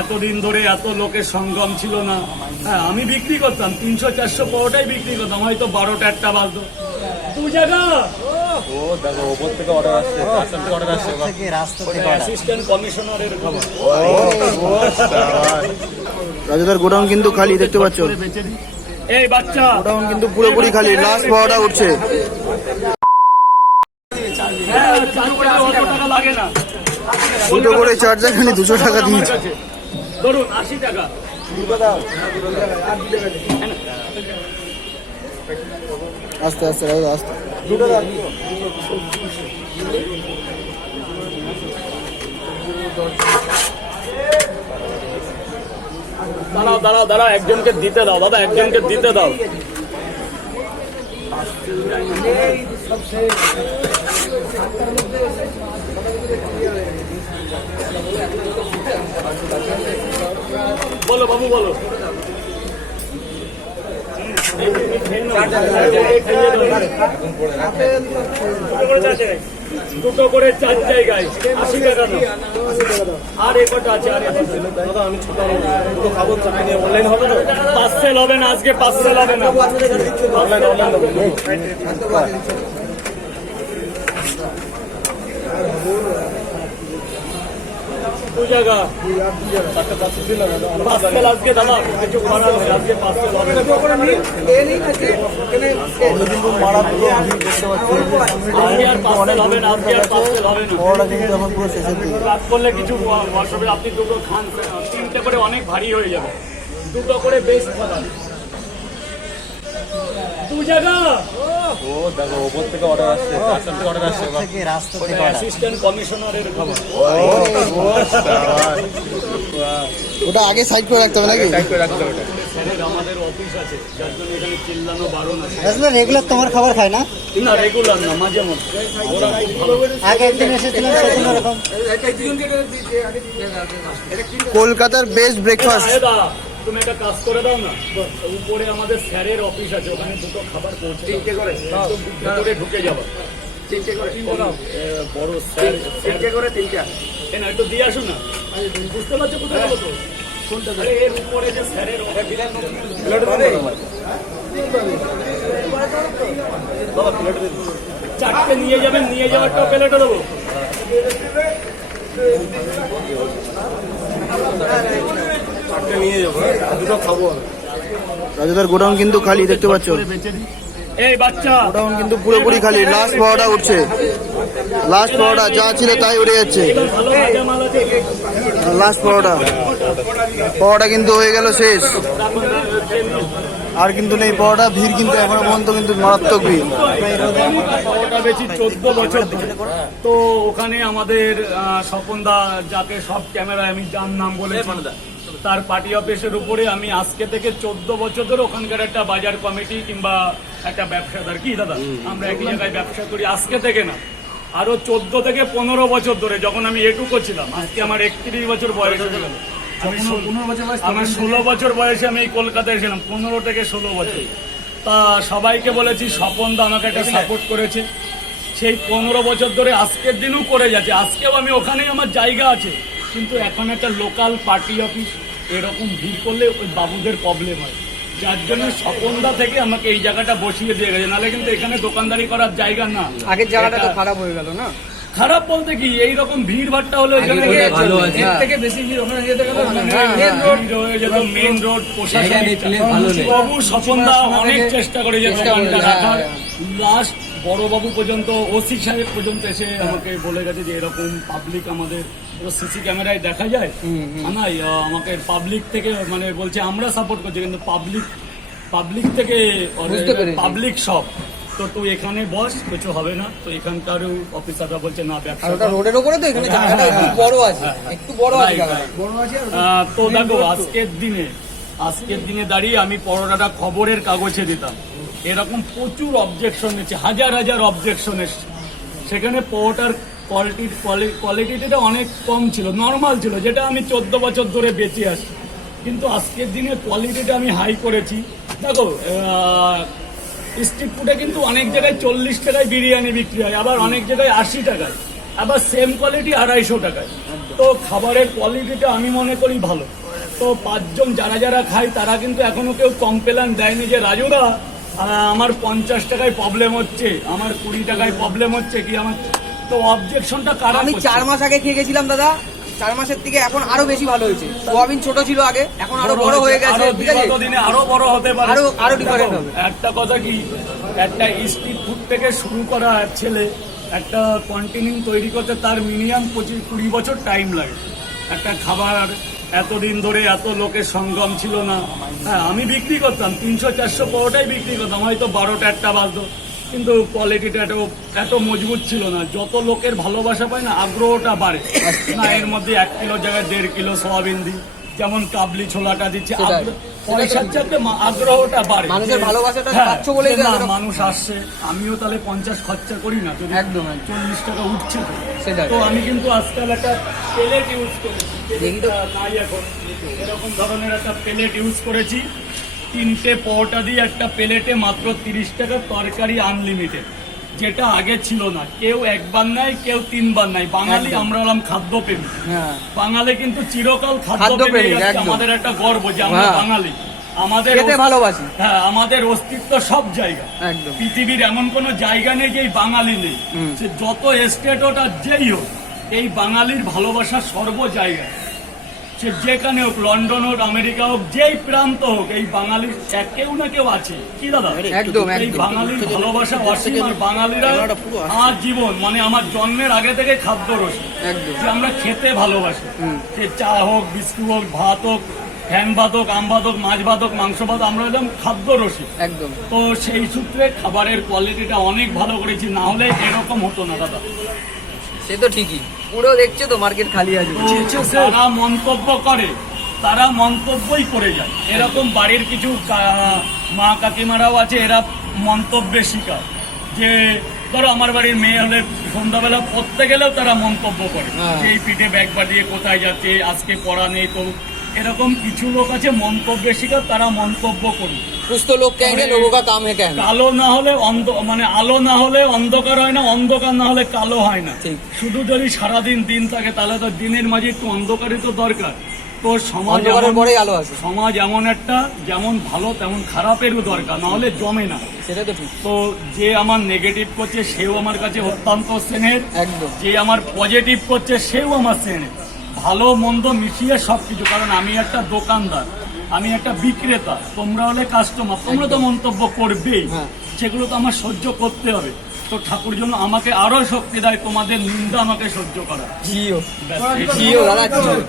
এতদিন ধরে এত লোকের সঙ্গম ছিল না। হ্যাঁ, আমি বিক্রি করতাম 300-400 পরোটাই বিক্রি করতাম, হয়তো 12টা 1টা বাজতো। পূজাদা ও দেখো ওপর থেকে অর্ডার আসছে, রাস্তা থেকে অর্ডার আসছে, রাস্তা থেকে অ্যাসিস্ট্যান্ট কমিশনারের খবর। রাজুদার গোডাউন কিন্তু খালি, দেখতে পাচ্ছ। এই বাচ্চা গোডাউন কিন্তু পুরোপুরি খালি, লাস্ট পাওয়াটা উঠছে। হ্যাঁ, অত টাকা লাগে না, দুটো করে চার্জার এখানে 200 টাকা দিয়েছে। ধরুন 80 টাকা। আস্তে আস্তে রাজুদা, আস্তে। দাঁড়াও দাঁড়াও দাঁড়াও, একজনকে দিতে দাও দাদা, একজনকে দিতে দাও। বলো বাবু বলো। দুটো করে 4 জায়গায় 80 টাকা দাও। আর এ কটা আছে? আর আমি ছোট খাবো, অনলাইন হবে তো? পার্সেল হবে না আজকে, পার্সেল হবে না, অনলাইন জায়গা পার্সেল আজকে দাদা কিছু করার নেই, আজকে পার্সেল হবে না। আজকে আর পার্সেল হবে না, আজকে আর পার্সেল হবে না। রাত করলে কিছু বসাবে, আপনি দুটো খান, 3টে করে অনেক ভারী হয়ে যাবে, দুটো করে বেশ খাবার। ও দেখো ওপর থেকে অর্ডার আসছে, রাস্তা থেকে অর্ডার আসছে, রাস্তা থেকে অ্যাসিস্ট্যান্ট কমিশনারের খবর। ওটা আগে সাইড করে রাখতে হবে নাকি? আমাদের অফিস আছে, যার জন্য এখানে চিল্লানো বারণ আছে। রাজুদা রেগুলার তোমার খাবার খায় না? না রেগুলার না, মাঝে মধ্যে। ওরা খুব ভালো। আগে একদিন এসেছিলাম, সেদিন ওরকম। কলকাতার বেস্ট ব্রেকফাস্ট। তুমি একটা কাজ করে দাও না, উপরে আমাদের স্যারের অফিস আছে, ওখানে দুটো খাবার পৌঁছে করে ঢুকে যাবো। বড় স্যার 3টে করে 3টা না, একটু দিয়ে আসুন না। বুঝতে পারছো কোথায় বলো তো? কোনটা? এর উপরে যে স্যারের চারটে নিয়ে যাবেন, নিয়ে যাওয়ারটাও প্লেটে দেবো। রাজুদার গোডাউন কিন্তু খালি, দেখতে পাচ্ছ। এই বাচ্চা গোডাউন কিন্তু পুরোপুরি খালি, লাস্ট পাওয়াটা উঠছে। লাস্ট পাওয়াটা যা ছিল তাই উঠে যাচ্ছে। লাস্ট পাওয়াটা কিন্তু হয়ে গেল শেষ, আর কিন্তু নেই পাওয়াটা। ভিড় কিন্তু এখনো পর্যন্ত কিন্তু মারাত্মক ভিড়। পাওয়াটা বেশি 14 বছর ধরে। তো ওখানে আমাদের স্বপনদা, যাকে সব ক্যামেরায় আমি যার নাম বলেছি, তার পার্টি অফিসের উপরে আমি আজকে থেকে 14 বছর ধরে ওখানকার একটা বাজার কমিটি কিংবা একটা ব্যবসাদার, কি দাদা আমরা একই জায়গায় ব্যবসা করি। আজকে থেকে না, আরো 14 থেকে 15 বছর ধরে, যখন আমি এটুকু ছিলাম। আজকে আমার 31 বছর বয়স হয়ে গেল। আমার 16 বছর বয়সে আমি এই কলকাতায় এসেছিলাম, 15 থেকে 16 বছর। তা সবাইকে বলেছি, স্বপনদা আমাকে একটা সাপোর্ট করেছে সেই 15 বছর ধরে, আজকের দিনও করে যাচ্ছে। আজকেও আমি ওখানেই, আমার জায়গা আছে, কিন্তু এখন একটা লোকাল পার্টি অফিস, এরকম ভিড় করলে ওই বাবুদের প্রবলেম হয়, যার জন্য স্বপনদা থেকে আমাকে এই জায়গাটা বসিয়ে দিয়ে গেছে। নাহলে কিন্তু এখানে দোকানদারি করার জায়গা না। আগের জায়গাটা তো খারাপ হয়ে গেল না। খারাপ বলতে কি, এইরকম ভিড় ভাট্টা হলো, এখানে থেকে বেশি ভিড় ওখানে যেতে গেলে মেন রোড। বাবু স্বপনদা অনেক চেষ্টা করে যে দোকানটা রাখার, লাস্ট বড়বাবু পর্যন্ত, ওসি সাহেব পর্যন্ত এসে আমাকে বলে গেছে যে এরকম পাবলিক আমাদের সিসি ক্যামেরায় দেখা যায় না, আমাকে পাবলিক থেকে মানে বলছে আমরা সাপোর্ট করছি, কিন্তু পাবলিক থেকে পাবলিক সব তো তুই এখানে বস, কিছু হবে না। তো এখানকার অফিসাররা বলছে না, ব্যবসা রোডের উপরে তো এখানে জায়গাটা একটু বড় আছে, একটু বড় আছে। তো দেখো আজকের দিনে দাঁড়িয়ে আমি পরোটাটা খবরের কাগজে দিতাম, এরকম প্রচুর অবজেকশন এসেছে, হাজার অবজেকশন এসেছে। সেখানে পরোটার কোয়ালিটিটা অনেক কম ছিল, নর্মাল ছিল, যেটা আমি 14 বছর ধরে বেঁচে আসি। কিন্তু আজকের দিনে কোয়ালিটিটা আমি হাই করেছি। দেখো স্ট্রিট ফুডে কিন্তু অনেক জায়গায় 40 টাকায় বিরিয়ানি বিক্রি হয়, আবার অনেক জায়গায় 80 টাকায়। আবার সেম কোয়ালিটি 250 টাকায়। তো খাবারের কোয়ালিটিটা আমি মনে করি ভালো। তো 5 জন যারা যারা খায় তারা কিন্তু এখনো কেউ কমপ্লেন দেয়নি যে রাজুদা আমার 50 টাকায় প্রবলেম হচ্ছে, আমার 20 টাকায় প্রবলেম হচ্ছে কি আমার। তো অবজেকশনটা কারা আমি করছে? 4 মাস আগে খেয়ে গেছিলাম দাদা, 4 মাসের থেকে এখন আরো বেশি ভালো হয়েছে। সোয়াবিন ছোট ছিল আগে, এখন আরো বড় হয়ে গেছে, আরো ঠিক আছে? বিগত দিনে আরো বড় হতে পারে, আরো different হবে। একটা কথা কি, একটা স্ট্রিট ফুড থেকে শুরু করা ছেলে একটা কন্টিনিউ তৈরি করতে তার মিনিমাম 25-20 বছর টাইম লাগে। একটা খাবার এতদিন ধরে এত লোকের সঙ্গম ছিল না। হ্যাঁ, আমি বিক্রি করতাম 300-400 পরোটাই বিক্রি করতাম, হয়তো 12টা 1টা বাজতো, কিন্তু কোয়ালিটিটা এত মজবুত ছিল না। যত লোকের ভালোবাসা পায় না, আগ্রহটা বাড়ে না। এর মধ্যে 1 কিলোর জায়গায় 1.5 কিলো সোয়াবিন দিই, যেমন কাবলি ছোলাটা দিচ্ছে, সেটাই। পয়সার চাইতে আগ্রহটা বাড়ে। মানুষের ভালোবাসাটা হ্যাঁ, পাচ্ছ বলেই যে না, এরকম। মানুষ আসছে, আমিও তাহলে 50 খরচা করি না, যদি একদম, 40 টাকা উঠছে তো। সেটাই। তো আমি কিন্তু আজকাল একটা প্লেট ইউজ করেছি, দেখি তো। নাই এখন এরকম ধরনের একটা প্লেট ইউজ করেছি। 3টে পরোটা দিয়ে একটা প্লেটে মাত্র 30 টাকা, তরকারি আনলিমিটেড, যেটা আগে ছিল না। কেউ একবার নাই, কেউ 3বার নাই। বাঙালি একদম। আমরা হলাম খাদ্যপ্রেমী। হ্যাঁ, বাঙালি কিন্তু চিরকাল খাদ্যপ্রেমী, খাদ্যপ্রেমী, একদম। আমাদের একটা গর্ব যে আমরা হ্যাঁ। বাঙালি। আমাদের খেতে ভালোবাসি, হ্যাঁ, আমাদের অস্তিত্ব সব জায়গায়। একদম। পৃথিবীর এমন কোনো জায়গা নেই যে এই বাঙালি নেই। হুম। সে যত স্টেট ওটা যেই হোক, এই বাঙালির ভালোবাসা সর্ব জায়গায়। সে যেখানে হোক, লন্ডন হোক, আমেরিকা হোক, যেই প্রান্ত হোক, এই বাঙালির কেউ না কেউ আছে। কি দাদা? একদম, এই একদম। বাঙালির ভালোবাসা অসীম। আর বাঙালিরা আমার জীবন, মানে আমার জন্মের আগে থেকে খাদ্য রসি, একদম। যে আমরা খেতে ভালোবাসি। সে চা হোক, বিস্কুট হোক, ভাত হোক, ফ্যান ভাত হোক, আম ভাত হোক, মাছ ভাত হোক, মাংস ভাত, আমরা একদম খাদ্য রসি। একদম। তো সেই সূত্রে খাবারের কোয়ালিটিটা অনেক ভালো করেছি, না হলে এরকম হতো না দাদা। সে তো ঠিকই, পুরো দেখছো তো মার্কেট খালি আছে। তো যারা মন্তব্য করে তারা মন্তব্যই করে যায়। এরকম বাড়ির কিছু মা কাকিমারাও আছে, এরা মন্তব্যের শিকার। যে ধরো আমার বাড়ির মেয়ে হলে সন্ধ্যাবেলা পড়তে গেলেও তারা মন্তব্য করে, হ্যাঁ। যে এই পিঠে ব্যাগ বাঁধিয়ে কোথায় যাচ্ছে, আজকে পড়া নেই। তো এরকম কিছু লোক আছে মন্তব্যের শিকার, তারা মন্তব্য করবে। সুস্থ লোক কেন লোগোं का काम है क्या? কালো না হলে মানে আলো না হলে অন্ধকার হয় না, অন্ধকার না হলে কালো হয় না। ঠিক। শুধু যদি সারাদিন দিন থাকে তাহলে তো দিনের মাঝে একটু অন্ধকারই তো দরকার। তো সমাজ অন্ধকারের পরেই আলো আসে। সমাজ এমন একটা, যেমন ভালো তেমন খারাপেরও দরকার, না হলে জমে না। সেটা তো ঠিক, তো যে আমার নেগেটিভ করছে সেও আমার কাছে অত্যন্ত স্নেহের, একদম। যে আমার পজিটিভ করছে সেও আমার স্নেহের। ভালো মন্দ মিশিয়ে সবকিছু। কারণ আমি একটা দোকানদার, আমি একটা বিক্রেতা, তোমরা হলে কাস্টমার, তোমরা তো মন্তব্য করবেই। হ্যাঁ। সেগুলো তো আমার সহ্য করতে হবে। তো ঠাকুর জন্য আমাকে আরো শক্তি দেয় তোমাদের নিন্দা আমাকে সহ্য করা। জিও ব্যাস, জিও দাদা জিও।